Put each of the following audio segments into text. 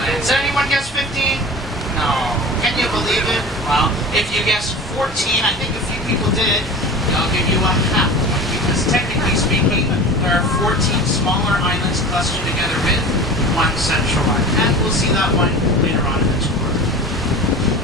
Did anyone guess 15? No. Can you believe it? Well, if you guessed 14, I think a few people did, I'll give you a half point because technically speaking, there are 14 smaller islands clustered together with one central one. And we'll see that one later on in the tour.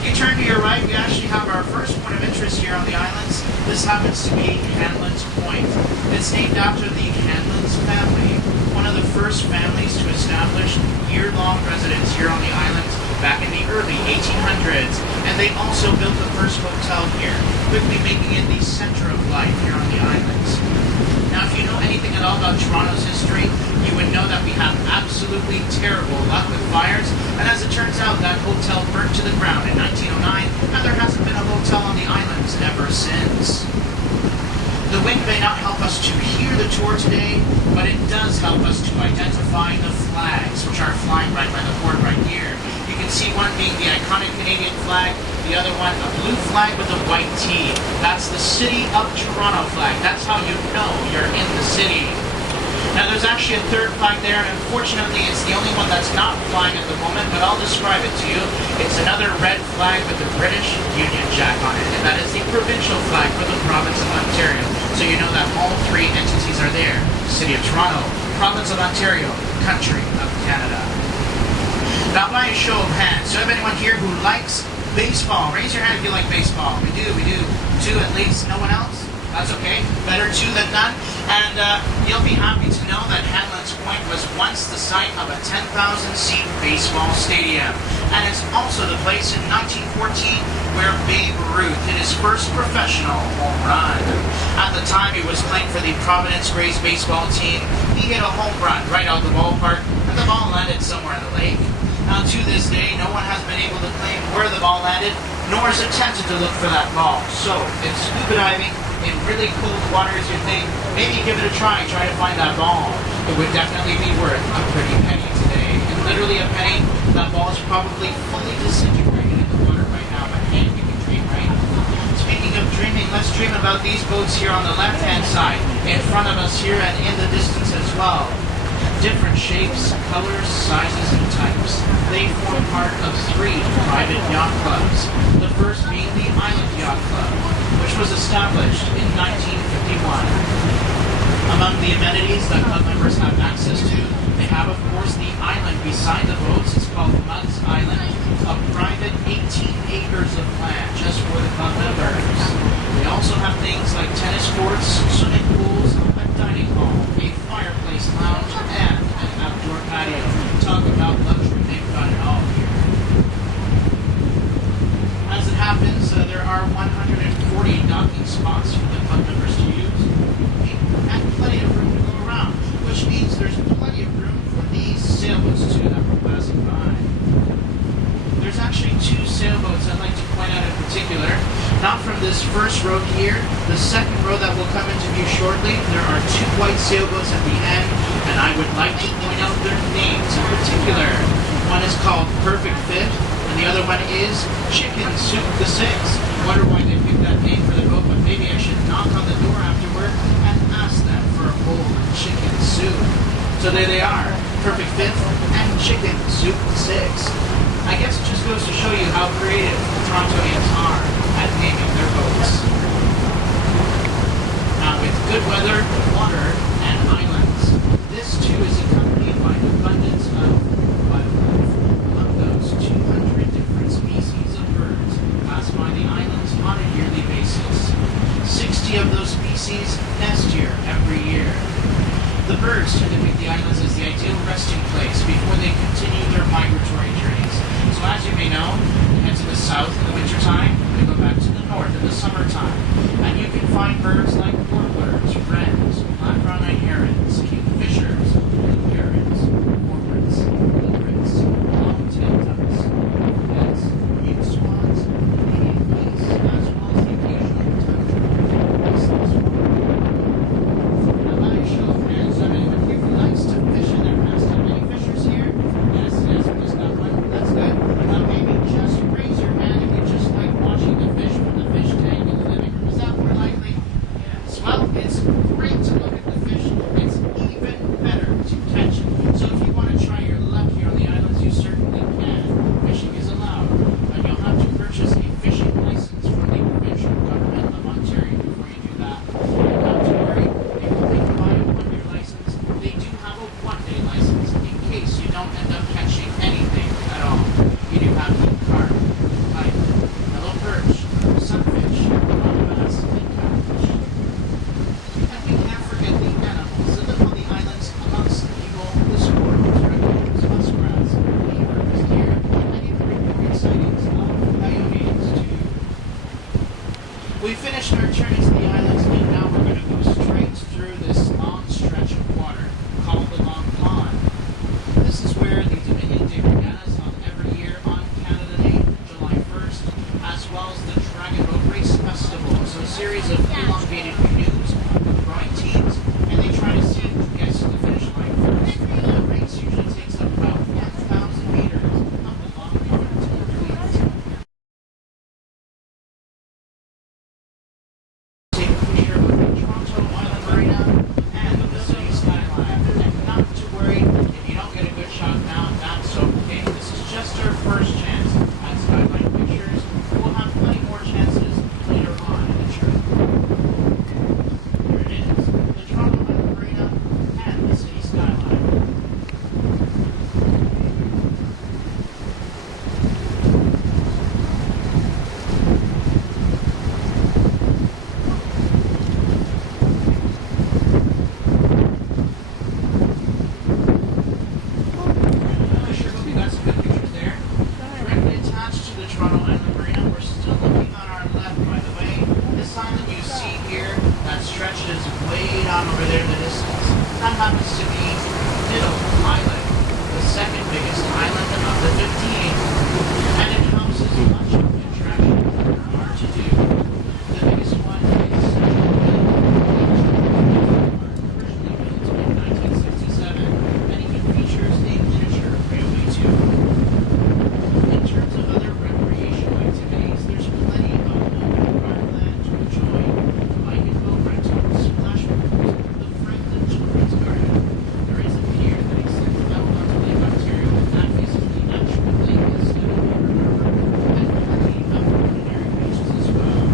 If you turn to your right, we actually have our first point of interest here on the islands. This happens to be Hanlon's Point. It's named after the Hanlon's family, one of the first families to establish year-long residence here on the island back in the early 1800s. And they also built the first hotel here, quickly making it the center of life here on the islands. Now, if you know anything at all about Toronto's history, you would know that we have absolutely terrible luck with fires, and as it turns out, that hotel burnt to the ground in 1909, and there hasn't been a hotel on the islands ever since. The wind may not help us to hear the tour today, but it does help us to identify the flags, which are flying right by the board right here. You can see one being the iconic Canadian flag, the other one a blue flag with a white T. That's the City of Toronto flag. That's how you know you're in the city. Now there's actually a third flag there, and unfortunately it's the only one that's not flying at the moment, but I'll describe it to you. It's another red flag with the British Union Jack on it, and that is the provincial flag for the province of Ontario. So you know that all three entities are there. City of Toronto, Province of Ontario, Country of Canada. Now by a show of hands, so anyone here who likes baseball, raise your hand if you like baseball. We do. Two at least. No one else? That's okay. Better two than none. And you'll be happy to know that Hanlon's Point was once the site of a 10,000-seat baseball stadium. And it's also the place in 1914 where Babe Ruth hit his first professional home run. At the time he was playing for the Providence Grays baseball team, he hit a home run right out the ballpark, and the ball landed somewhere in the lake. Now to this day, no one has been able to claim where the ball landed, nor has attempted to look for that ball. So, if scuba diving in really cold water is your thing, maybe give it a try and try to find that ball. It would definitely be worth a pretty penny today. And literally a penny, that ball is probably fully disintegrated in the water right now, but hey, we can dream, right? Speaking of dreaming, let's dream about these boats here on the left-hand side, in front of us here and in the distance as well. Different shapes, colors, sizes, and types. They form part of 3 private yacht clubs. The first being the Island Yacht Club, which was established in 1951. Among the amenities that club members have access to, they have, of course, the island beside the boats. It's called Mudd's Island, a private 18 acres of land just for the club members. They also have things like tennis courts, swimming pools, a dining hall, a fireplace lounge, and an outdoor patio. Talk about luxury, they've got it all here. As it happens, there are 140 docking spots for the club members to use, and plenty of room to go around, which means there's plenty of room for these sailboats too that we're passing by. There's actually 2 sailboats I'd like to point out in particular. Not from this first row here, the second row that will come into view shortly. There are 2 white sailboats at the end, and I would like to point out their names in particular. One is called Perfect Fit, and the other one is Chicken Soup the Six. Wonder why they picked that name for the boat, but maybe I should knock on the door afterward and ask them for a bowl of chicken soup. So there they are, Perfect Fit and Chicken Soup the Six. I guess it just goes to show you how creative the Torontonians are at naming their boats. Now with good weather, water, and islands, this too is accompanied by an abundance of wildlife. Among those, 200 different species of birds pass by the islands on a yearly basis. 60 of those species nest here every year. The birds tend to pick the islands as the ideal resting place before they continue their migratory journeys. So as you may know, they head to the south in the wintertime, they go back to the north in the summertime. And you can find birds like warblers, wrens, black brown-eyed herons, kingfishers, blue herons, cormorants, egrets, long-tailed ducks, beds, mute swans, Canadian geese, as well as the occasional tundra. Now by a show of hands, anyone here who likes to fish in their pastime? Any fishers here? Yes, we just got one. That's good. Now maybe just raise your hand if you just like watching the fish from the fish tank in the living room. Is that more likely? Yes. Well, it's great to look finished our journey to the islands, and now we're going to go straight through this long stretch of water called the Long Pond. This is where the Dominion Day Regatta is held every year on Canada Day, July 1st, as well as the Dragon Boat Race Festival. So a series of elongated canoes with rowing teams, and they try to see who gets to the finish line first. The race usually takes up about 1,000 meters up the long river to complete. Take a picture of the Toronto Island Marina and the city skyline. And not to worry, if you don't get a good shot now, that's okay. This is just our first chance at skyline pictures. We'll have plenty more chances later on in the trip. There it is, the Toronto Island Marina and the city skyline. I sure hope you got some good pictures there. Directly attached to the Toronto Island Marina, we're still looking on our left, by the way. This island you see here, that stretches way down over there in the distance, that happens to be Middle Island, the second biggest island of the 15. And it houses much of the attractions that are hard to do. The biggest one is Central Island, originally built in 1967, and even features a miniature railway too. In terms of other recreational activities, there's plenty of open farmland to enjoy. Bike and boat rentals, splash pools, the Franklin Children's Garden. There is a pier that extends out onto Lake Ontario that faces the natural lake instead of the river, and plenty of ordinary beaches as well.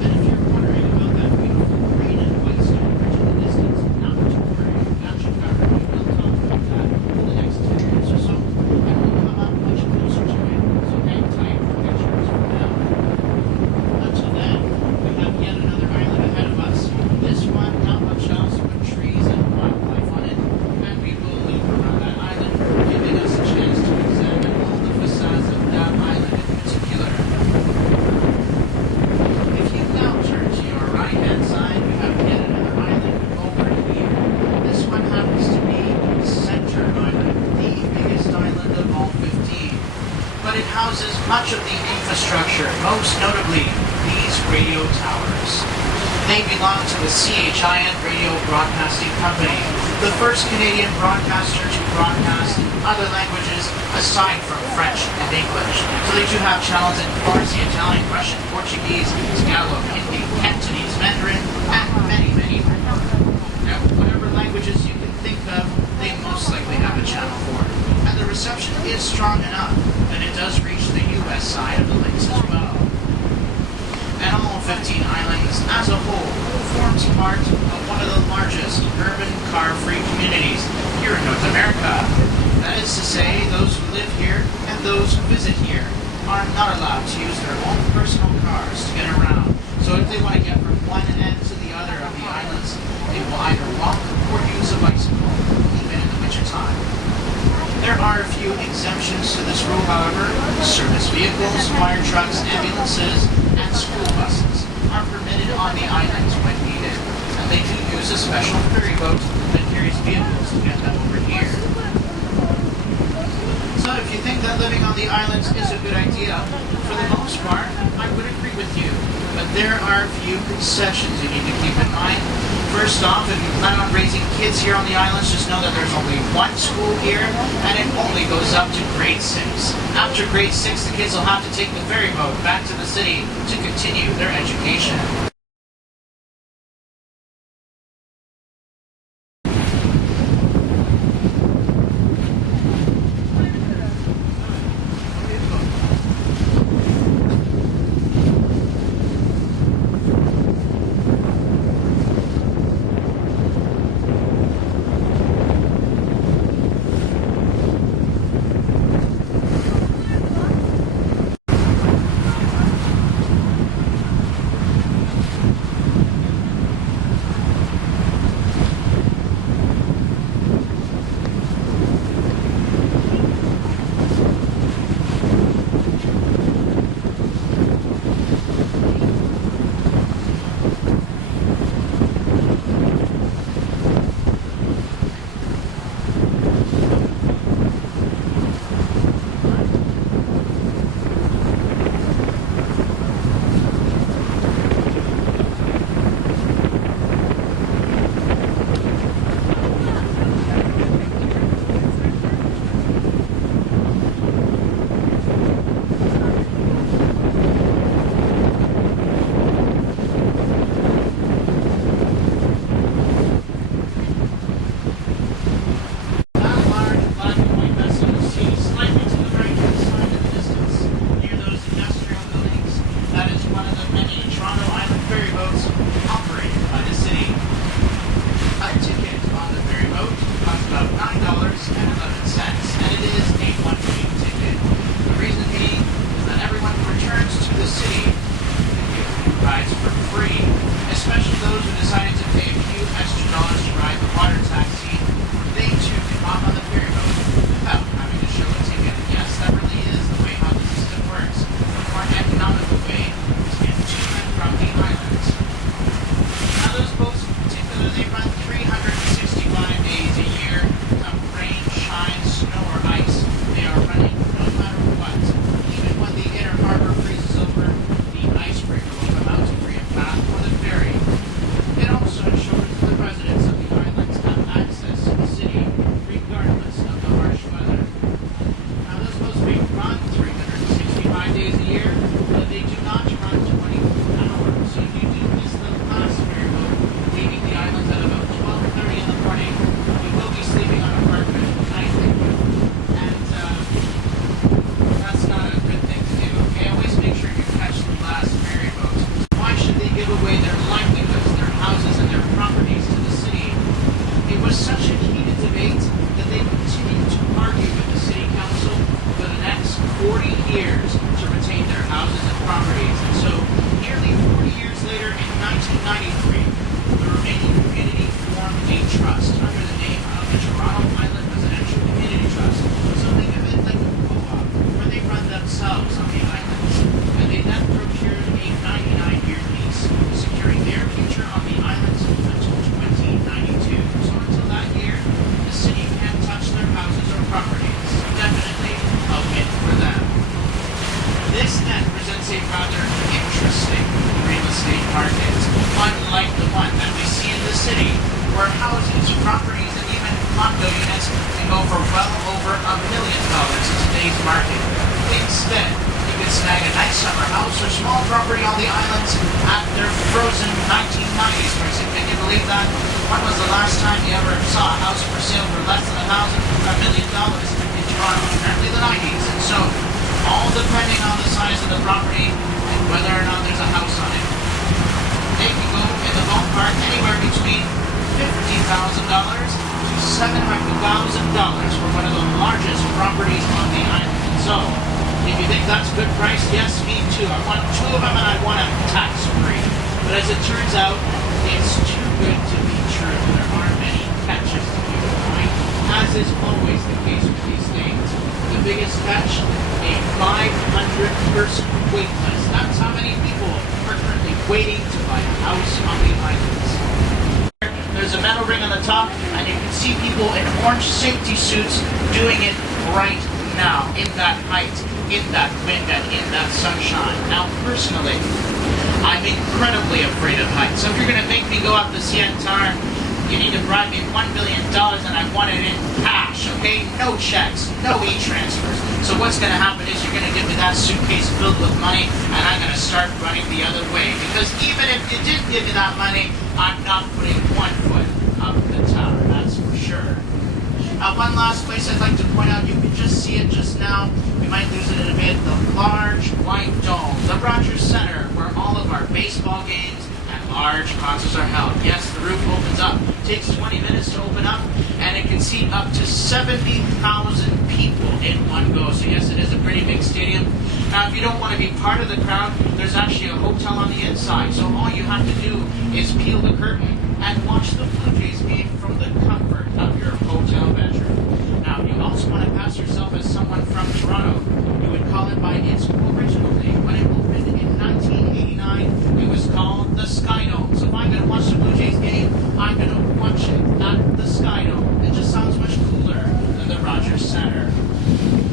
And if you're wondering about that beautiful green and white stone bridge in the distance, not to worry, that should cover you. We'll talk about that in the next 10 minutes or so, and we'll come up much closer to it, so hang tight for pictures for now. Until then, we have yet another island ahead of us. This one, not much else but trees and wildlife on it, and we will loop around that island, giving us a chance to examine all the facades of that island in particular. If you now turn to your right-hand side, we have yet another island over here. This one happens to be Center Island, the biggest island of all 15. But it houses much of the infrastructure, most notably these radio towers. They belong to the CHIN Radio Broadcasting Company, the first Canadian broadcaster to broadcast in other languages aside from French and English. So they do have channels in Farsi, Italian, Russian, Portuguese, Tagalog, Hindi, Cantonese, Mandarin, and many, many more. Now, whatever languages you can think of, they most likely have a channel for. And the reception is strong enough that it does reach the U.S. side of the lakes as well. And all 15 islands as a whole forms part of one of the largest urban car-free communities here in North America. That is to say, those who live here and those who visit here are not allowed to use their own personal cars to get around. So if they want to get from one end to the other of the islands, they will either walk or use a bicycle, even in the wintertime. There are a few exemptions to this rule, however. Service vehicles, fire trucks, ambulances, and school buses are permitted on the islands when needed, and they do use a special ferry boat that carries vehicles to get them over here. So if you think that living on the islands is a good idea, for the most part, I would agree with you. But there are a few concessions you need to keep in mind. First off, if you plan on raising kids here on the islands, just know that there's only one school here, and it only goes up to grade 6. After grade 6, the kids will have to take the ferry boat back to the city to continue their education. where houses, properties, and even condo units can go for well over $1 million in today's market. Instead, you can snag a nice summer house or small property on the islands at their frozen 1990s pricing. Can you believe that? When was the last time you ever saw a house for sale for less than $1 million in Toronto? Apparently the 90s. And so, all depending on the size of the property and whether or not there's a house on it. They can go in the ballpark anywhere between $50,000 to $700,000 for one of the largest properties on the island. So, if you think that's a good price, yes, me too. I want two of them and I want them tax-free. But as it turns out, it's too good to be true. There aren't many catches to be defined, as is always the case with these things. The biggest catch, a 500-person wait list. That's how many people are currently waiting to buy a house on the islands. There's a metal ring on the top, and you can see people in orange safety suits doing it right now, in that height, in that wind, and in that sunshine. Now, personally, I'm incredibly afraid of heights. So if you're going to make me go up the Sientar, you need to bribe me $1 billion, and I want it in cash, okay? No checks, no e-transfers. So what's going to happen is you're going to give me that suitcase filled with money, and I'm going to start running the other way. Because even if you did give me that money, I'm not putting one foot up the tower, that's for sure. One last place I'd like to point out, you can just see it just now, we might lose it in a bit, the large white dome, the Rogers Center, where all of our baseball games and large concerts are held. Yes, the roof opens up, takes 20 minutes to open up, and it can seat up to 70,000 people in one go. So yes, it is a pretty big stadium. Now, if you don't want to be part of the crowd, there's actually a hotel on the inside. So all you have to do is peel the curtain and watch the Blue Jays game from the comfort of your hotel bedroom. Now, you also want to pass yourself as someone from Toronto. You would call it by its original name. When it opened in 1989, it was called the Sky Dome. So if I'm going to watch the Blue Jays game, I'm going to watch it at the Sky Dome. It just sounds much cooler than the Rogers Center.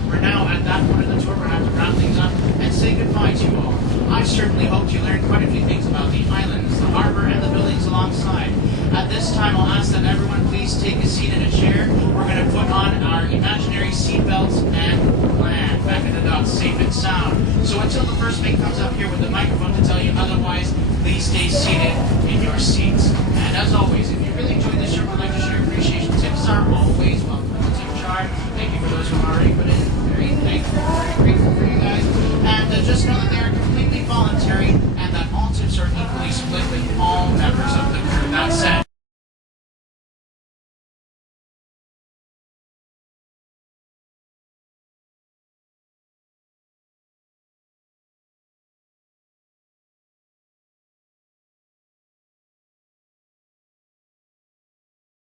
We're now at that point of the tour. We're going to have to wrap things up and say goodbye to you all. I certainly hoped you learned quite a few things about the islands, the harbor, and the buildings alongside. At this time, I'll ask that everyone please take a seat in a chair. We're going to put on our imaginary seatbelts and land back in the dock safe and sound. So until the first mate comes up here with the microphone to tell you otherwise, please stay seated in your seats. And as always,